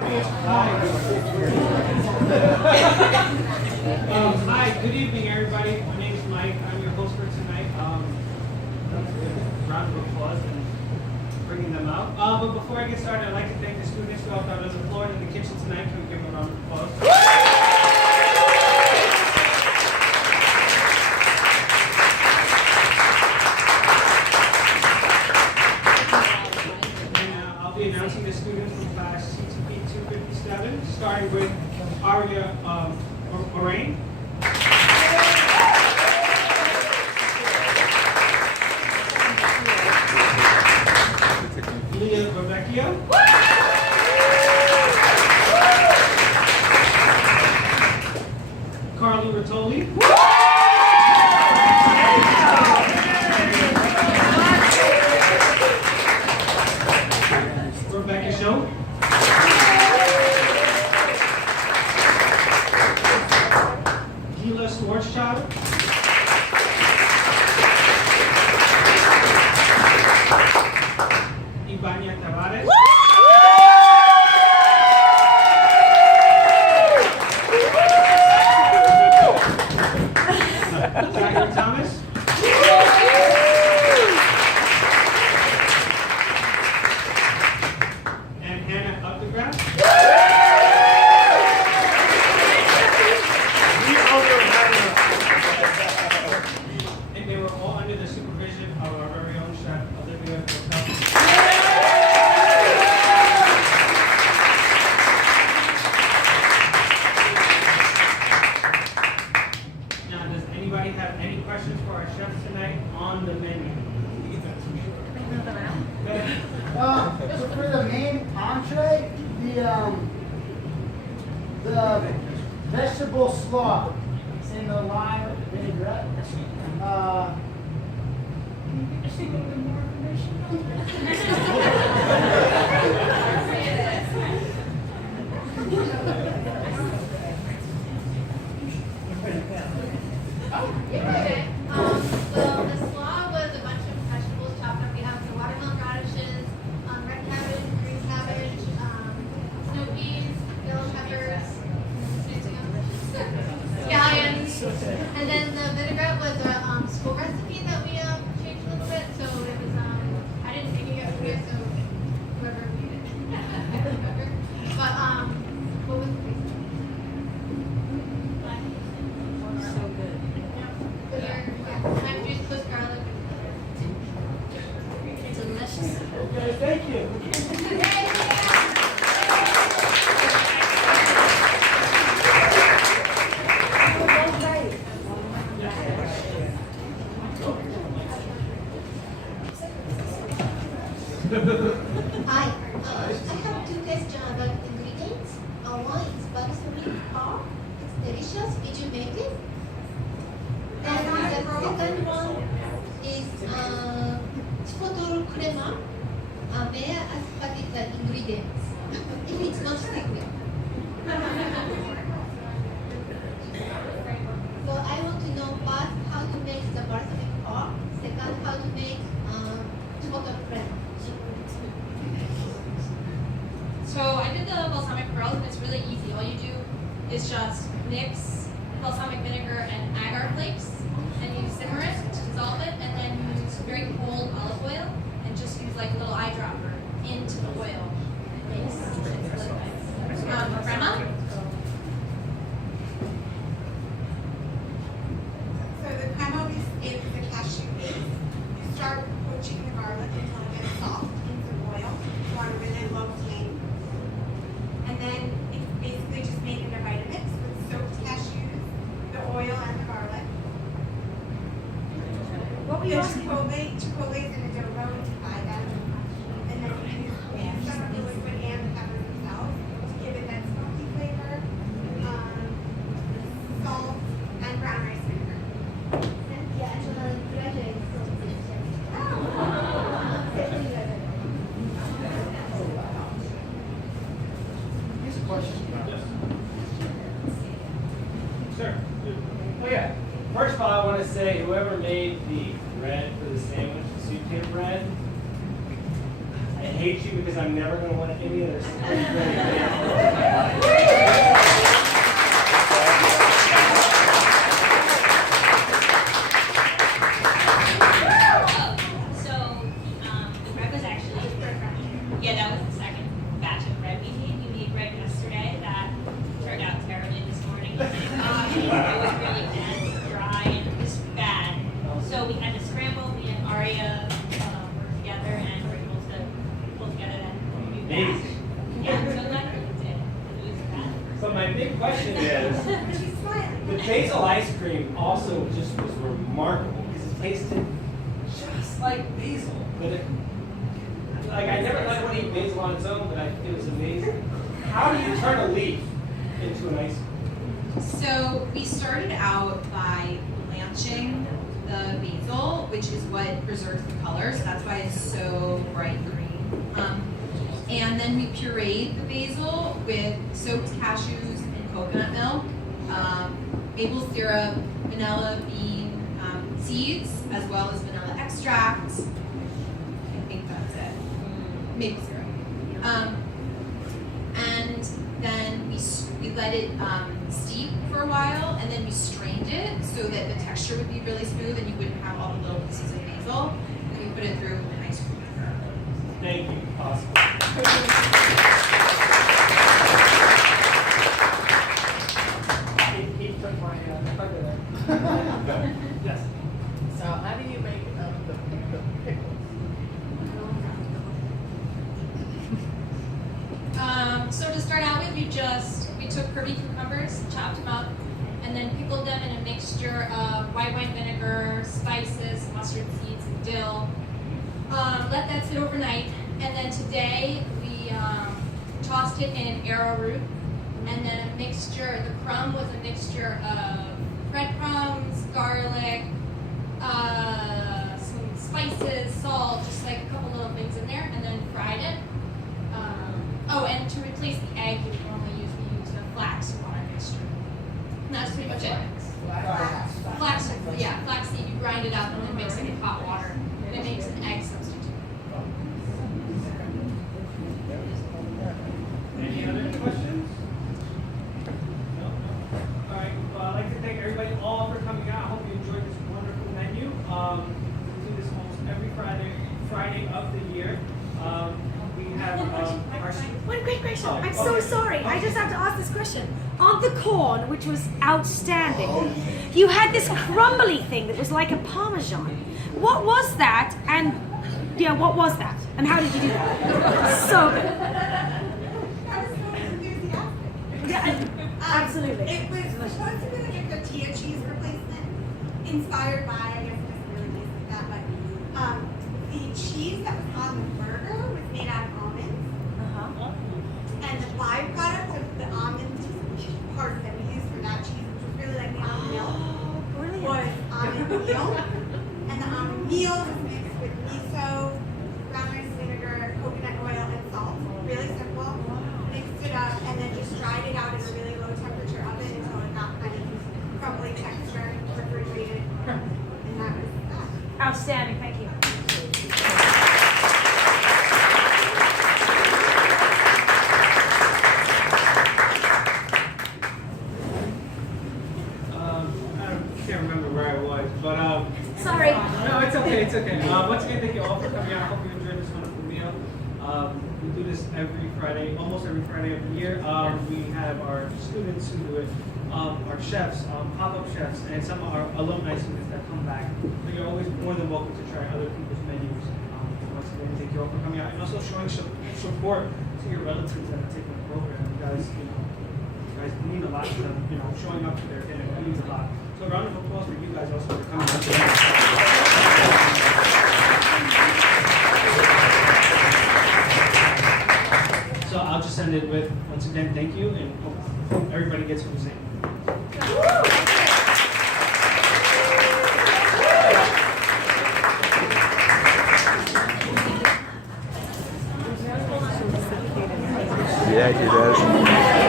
Hi, good evening, everybody. My name is Mike. I'm your host for tonight. Round of applause and bringing them out. But before I get started, I'd like to thank the students who helped out on the floor and in the kitchen tonight. Can we give them a round of applause? I'll be announcing the students from class CTP 257, starting with Aria Moraine. Leah Rebecchio. Carly Rotoli. Rebecca Show. Gila Schwarzschild. Ivania Tavares. Zachary Thomas. And Hannah Updegraff. And they were all under the supervision of our very own chef, Olivia Hotel. Now, does anybody have any questions for our chef tonight on the menu? So for the main entree, the vegetable slaw in the lime vinaigrette. Can you give us a little bit more information on Well, the slaw was a bunch of vegetables chopped up. We have the watermelon radishes, red cabbage, green cabbage, snow peas, yellow peppers, scallions. And then the vinaigrette was a school recipe that we changed a little bit. So it was, I didn't make it up here, so whoever made it. But, what was the reason? So good. I'm just close garlic. Delicious. Okay, thank you. Hi, I have two questions about ingredients. One is balsamic pork. It's delicious. Did you make it? And the second one is chipotle crema. May I ask what is the ingredients? If it's not secret. So I want to know first how to make the balsamic pork. Second, how to make chipotle crema. So I did the balsamic pearls and it's really easy. All you do is just mix balsamic vinegar and agar flakes and you simmer it, dissolve it, and then use very cold olive oil and just use like a little eyedropper into the oil. It makes it really nice. Crema. So the crema is the cashew base. You start poaching the garlic until it gets soft into oil on a really low flame. And then it's basically just made in a Vitamix with soaked cashews, the oil and the garlic. What The chipotle is an adobo and you buy that. And then you use some of the liquid and the peppers themselves to give it that smoky flavor, salt, and brown rice vinegar. Yeah, actually, graduate from Here's a question. Yes. Sure. Oh yeah. First of all, I want to say whoever made the bread for the sandwich, the soup tin bread, I hate you because I'm never going to want any of this. big question is, She's smiling. the basil ice cream also just was remarkable because it tasted just like basil. But I never thought I would eat basil on its own, but it was amazing. How do you turn a leaf into an ice cream? So we started out by blanching the basil, which is what preserves the color, so that's why it's so bright green. And then we pureed the basil with soaked cashews and coconut milk, maple syrup, vanilla bean seeds, as well as vanilla extract. I think that's it. Maple syrup. And then we let it steep for a while, and then we strained it so that the texture would be really smooth and you wouldn't have all the little pieces of basil. And we put it through an ice cream maker. Thank you. Awesome. He took my partner there. Yes. So how do you make the pickles? So to start out with, we took curvy cucumbers, chopped them up, and then pickled them in a mixture of white wine vinegar, spices, mustard seeds, and dill. Let that sit overnight, and then today we tossed it in arrowroot, and then a mixture. The crumb was a mixture of breadcrumbs, garlic, some spices, salt, just like a couple little things in there, and then fried it. And to replace the egg we normally use, we use the flax water mixture. And that's pretty much it. Flaxseed. You grind it up and then mix it with hot water. And it makes an egg substitute. Any other questions? No? All right. Well, I'd like to thank everybody all for coming out. I hope you enjoyed this wonderful menu. We do this almost every Friday of the year. We have our... One quick question. Oh, I'm so okay. sorry. I just have to ask this question. On the corn, which was outstanding, you had this crumbly thing that was like a parmesan. What was that? And what was that? And how did you do that? So good. I was so enthusiastic. Yeah, absolutely. It was supposed to be like a tortilla cheese replacement, inspired by, I guess it doesn't really taste like that, but the cheese that was on the burger was made out of almonds. And the byproduct of the almond part that we used for that cheese, which was really like the almond milk, was almond meal. And the almond meal was mixed with miso, brown rice vinegar, coconut oil, and salt. Really simple. Mixed it up and then just dried it out in a really low temperature oven until it got kind of crumbly texture, refrigerated. And that was that. Outstanding. Thank you. I can't remember where I was, but Sorry. no, it's okay, it's okay. Once again, thank you all for coming out. I hope you enjoyed this wonderful meal. We do this every Friday, almost every Friday of the year. We have our students who do it, our chefs, pop-up chefs, and some of our alumni students that come back. So you're always more than welcome to try other people's menus. Once again, thank you all for coming out and also showing support to your relatives that are taking the program. You guys mean a lot to them. Showing up to their dinner means a lot. So a round of applause for you guys also for coming out today. So I'll just end it with, once again, thank you, and hope everybody gets what you're saying. Yeah, he does.